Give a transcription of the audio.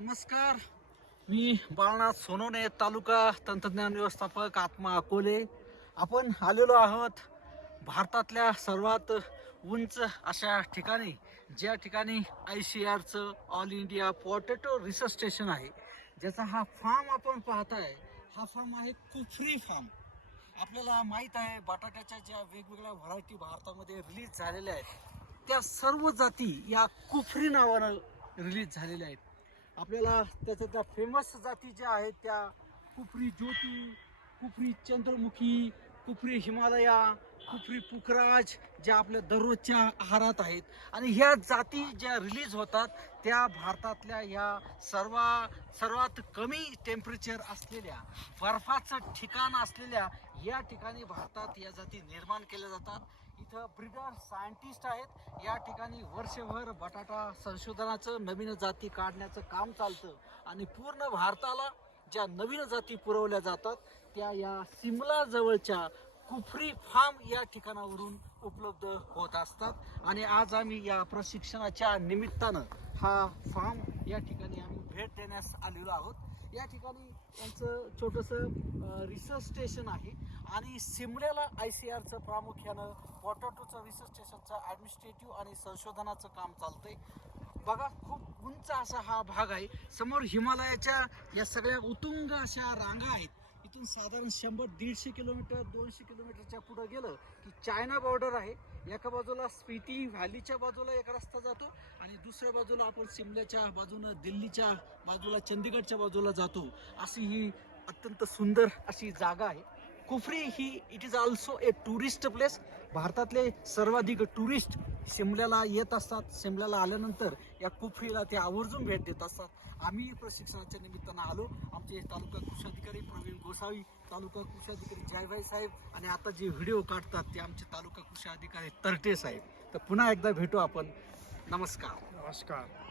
नमस्कार. मी बाळनाथ सोनवणे तालुका तंत्रज्ञान व्यवस्थापक आत्मा अकोले. आपण आलेलो आहोत भारतातल्या सर्वात उंच अशा ठिकाणी ज्या ठिकाणी I C आरचं all India potato research station आहे. ज्याचा हा फार्म आपण पाहताय हा फार्म आहे कुफरी फार्म आपल्याला माहीत आहे बटाट्याच्या ज्या वेगवेगळ्या व्हरायटी भारतामध्ये रिलीज झालेल्या आहेत त्या सर्व जाती या कुफरी नावानं रिलीज झालेल्या आहेत. आपल्याला त्याच्या त्या फेमस जाती ज्या आहेत त्या कुफरी ज्योती कुफरी चंद्रमुखी कुफरी हिमालया कुफरी पुखराज ज्या आपल्या दररोजच्या आहारात आहेत. आणि ह्या जाती ज्या रिलीज होतात त्या भारतातल्या ह्या सर्वा सर्वात कमी टेम्परेचर असलेल्या बर्फाचं ठिकाण असलेल्या या ठिकाणी भारतात या जाती निर्माण केल्या जातात. इथं ब्रिडर सायंटिस्ट आहेत. या ठिकाणी वर्षभर बटाटा संशोधनाचं नवीन जाती काढण्याचं काम चालतं. आणि पूर्ण भारताला ज्या नवीन जाती पुरवल्या जातात त्या या सिमला जवळच्या कुफरी फार्म या ठिकाणावरून उपलब्ध होत असतात. आणि आज आम्ही या प्रशिक्षणाच्या निमित्तानं हा फार्म या ठिकाणी आम्ही भेट देण्यास आलेलो आहोत. या ठिकाणी यांचं छोटंसं रिसर्च स्टेशन आहे. आणि सिमल्याला आय सी आरचं प्रामुख्यानं पोटॅटोचं रिसर्च स्टेशनचं ॲडमिनिस्ट्रेटिव्ह आणि संशोधनाचं काम चालतंय. बघा खूप उंच असा हा भाग आहे. समोर हिमालयाच्या या सगळ्या उतुंग अशा रांगा आहेत. इथून साधारण शंभर दीडशे किलोमीटर दोनशे किलोमीटरच्या पुढं गेलं की चायना बॉर्डर आहे. एका बाजूला स्पिती व्हॅलीच्या बाजूला एक रस्ता जातो आणि दुसऱ्या बाजूला आपण सिमल्याच्या बाजूनं दिल्लीच्या बाजूला चंदीगडच्या बाजूला जातो. अशी ही अत्यंत सुंदर अशी जागा आहे. कुफरी ही it is also a tourist place भारतातले सर्वाधिक टुरिस्ट शिमल्याला येत असतात. शिमल्याला आल्यानंतर या कुफरीला ते आवर्जून भेट देत असतात. आम्ही प्रशिक्षणाच्या निमित्तानं आलो. आमचे तालुका कृषी अधिकारी प्रवीण गोसावी तालुका कृषी अधिकारी जयभाई साहेब आणि आता जे व्हिडिओ काढतात ते आमचे तालुका कृषी अधिकारी तरटे साहेब. तर पुन्हा एकदा भेटू आपण. नमस्कार. नमस्कार.